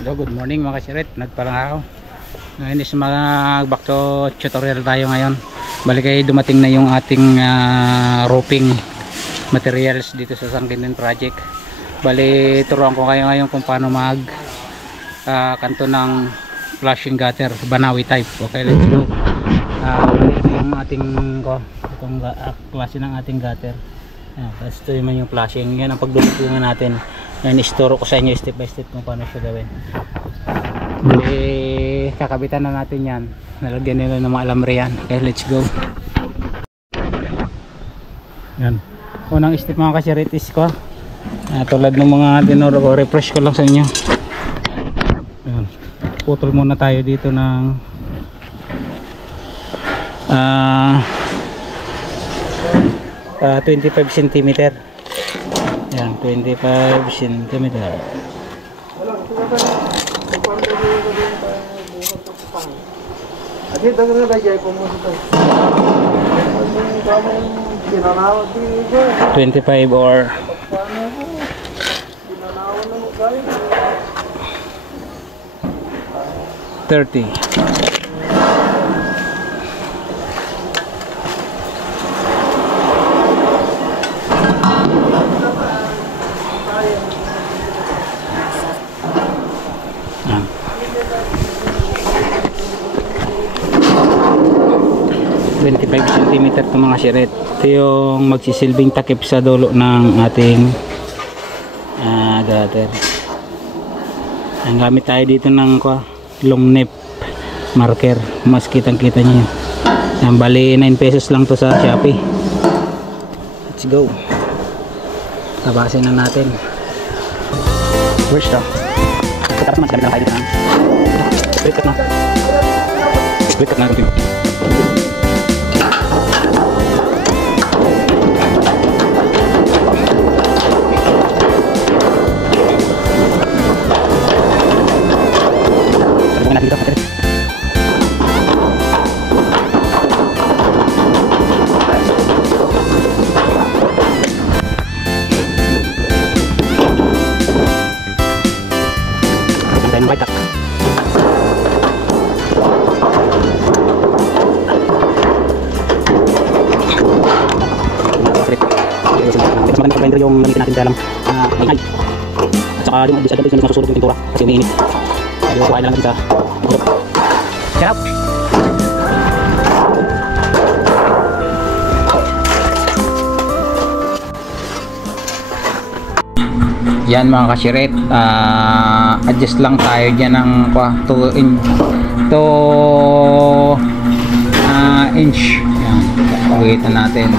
Hello, good morning mga kasirit. Nagparang araw. Ngayon is back to tutorial tayo ngayon. Balik ay dumating na yung ating roofing materials dito sa Sangguniang Project. Bali turuan ko kayo ngayon kung paano mag kanto ng flushing gutter, Banawi type. Okay, let's go. Ito yung ating itong klase ng ating gutter. Tapos ito yung flashing. Yan ang pagdudutungan natin. Yan, isturo ko sa inyo step by step kung paano siya gawin. Kakabitan na natin yan. Nalagyan nila ng mga alambre yan. Okay, let's go. Yan, unang step mga kasiritis ko, tulad ng mga tinuro ko, refresh ko lang sa inyo. Yan, putol muna tayo dito ng 25 cm. Yan, 25 cm. Adi dagan na dayay ko mo dito. 25 or 30. cm ito mga siret. Ito yung magsisilbing takip sa dulo ng ating gutter. Ang gamit tayo dito ng long nip marker. Mas kitang kita nyo yan. Bali 9 pesos lang to sa Shopee. Let's go. Tabasin na natin. Where's the tapos mas gamit na tayo dito na split cut na yung gamitin natin dalam may height at saka yung disadvantage na nasusulog yung pintura kasi umiinit. Ayaw kuhain na lang natin sa group. Get out! Yan mga kashiret, adjust lang tayo dyan ng 2 inch. Yan, pagitan natin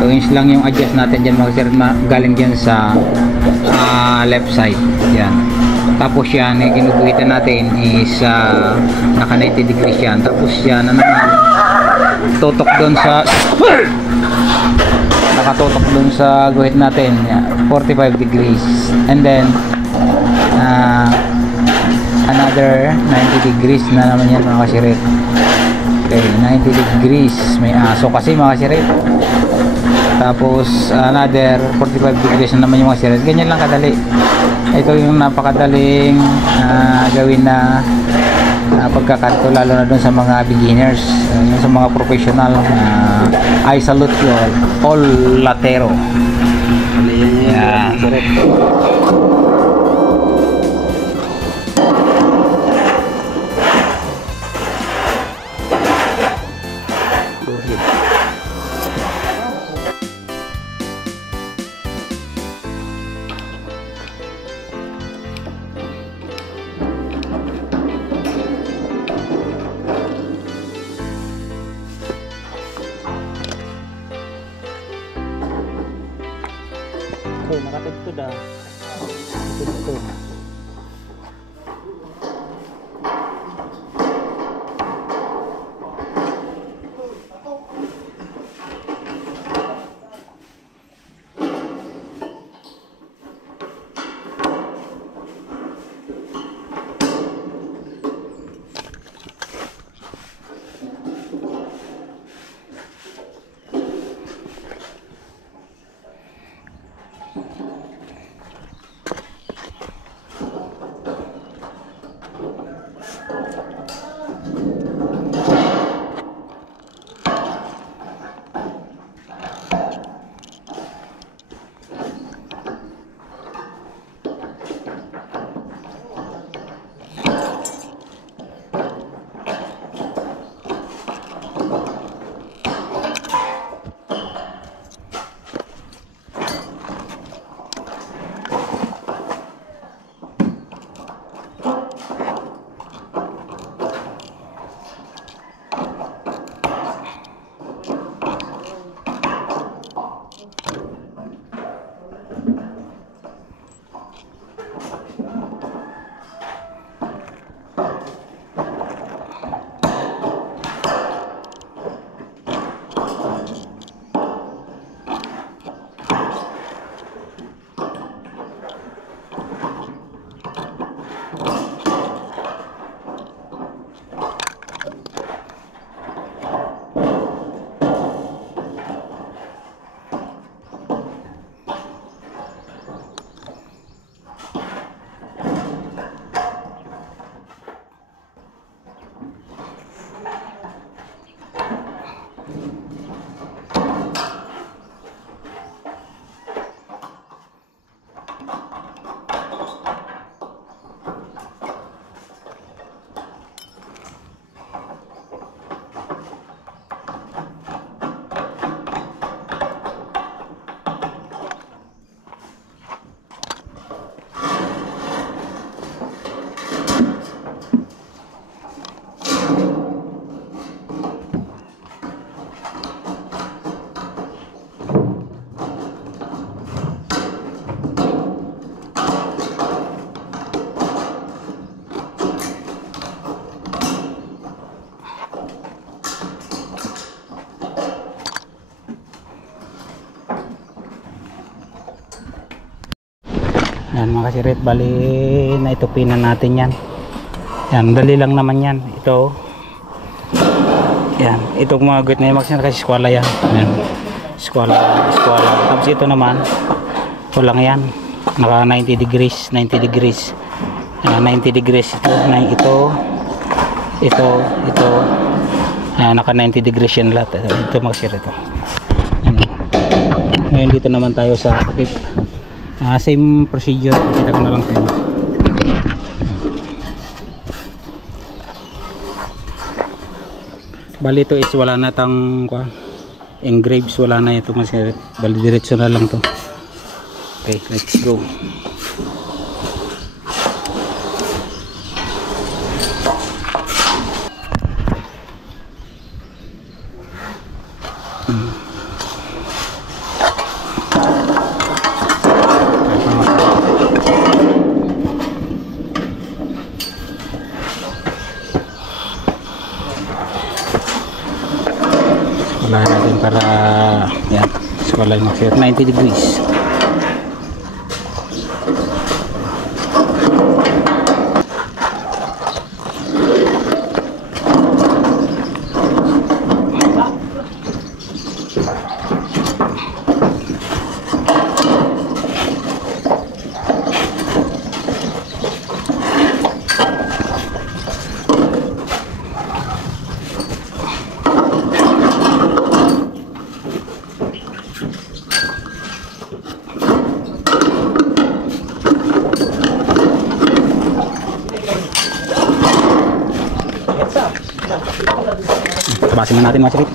2 inch lang yung adjust natin dyan mga kashiret, galing dyan sa left side. Yan, tapos yan ginuguhitan natin is naka 90 degrees yan, tapos yan tutok doon sa nakatutok dun sa guhit natin, 45 degrees, and then another 90 degrees na naman yan mga kasirit. Okay, 90 degrees, may aso kasi mga kasirit, tapos another 45 degrees na naman yung mga kasirit. Ganyan lang kadali. Ito yung napakadaling gawin na pagkakanto, lalo na dun sa mga beginners, sa mga professional. I salute you all latero. Yeah. Nakatagto da. Ito. Yan mga kasirit, bali na itupinan natin yan. Yan, dali lang naman yan. Ito, yan, itong mga guhit na yung magsin kasi eskwala yan. Yan, eskwala. Tapos ito naman, walang yan, naka 90 degrees. 90 degrees ito, naka 90 degrees yan lahat. Ito mga kasirit, ito. Yan. Ngayon dito naman tayo sa takip. Same procedure, kita ko na lang tayo. Bali ito is wala na tang engraves, wala na ito kasi bali diretso na lang to. Okay, let's go. Wala natin para yan, eskwala yung 90 degrees. Tabasin na natin mga sirit.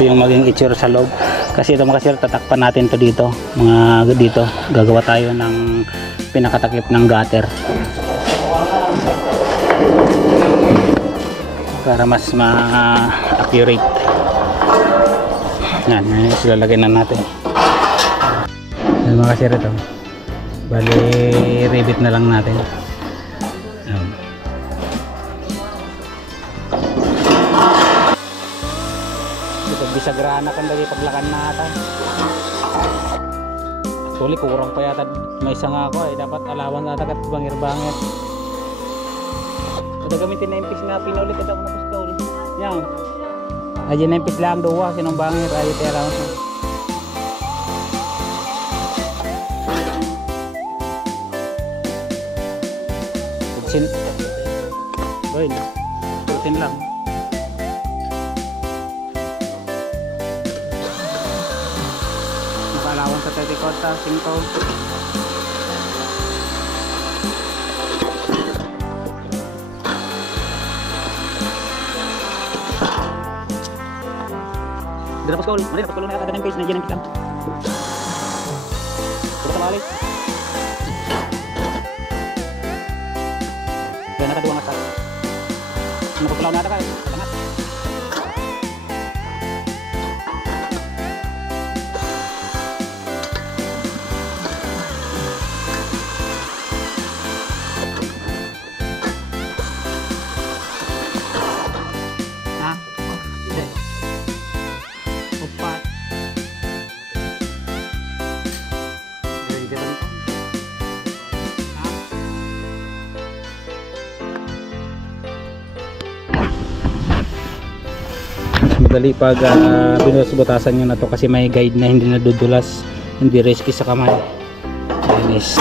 Ito yung maging itsura sa loob kasi ito mga sir, tatakpan natin to dito, mga dito gagawa tayo ng pinakatakip ng gutter para mas ma-accurate. Yan, ilalagay na natin. Yan mga sir, ito bali rivet na lang natin. Yan. Bisagrana kan lagi paglakan nata. Actually kurang pa yata, may isa nga ako dapat alawan nata kat bangir-bangir. Kada gamitin na impis nga pinulit ito ko na pastol. Yang. Aja na impis lang duwa sinong bangir ay tayo lang. Sin. Boy. Tutin lang. Alawan sa 30 kota, 5. Dito po school, mali na po na agad ng page na dyan ang lang. Dito sa balik. Kaya nakaduwang atak. Ano po pulaw na ata kayo? Patangat. madali pag binutas-butasan nyo na to kasi may guide na hindi nadudulas, hindi risky sa kamay. Linis.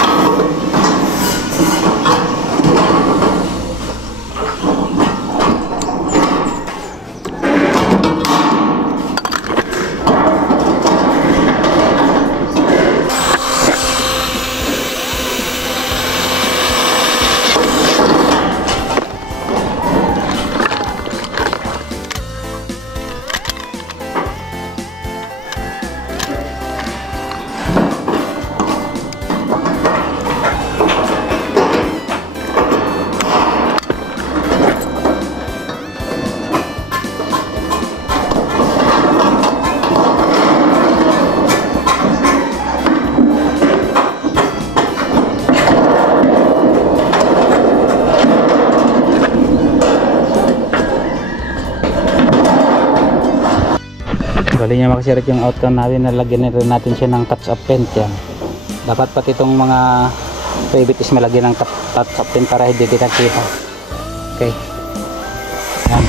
Bali niya makasirit yung outcome natin, nalagyan na rin natin siya ng touch up paint yan. Dapat pati itong mga rivets is malagyan ng touch up paint para hindi kita kita. Okay. Yan.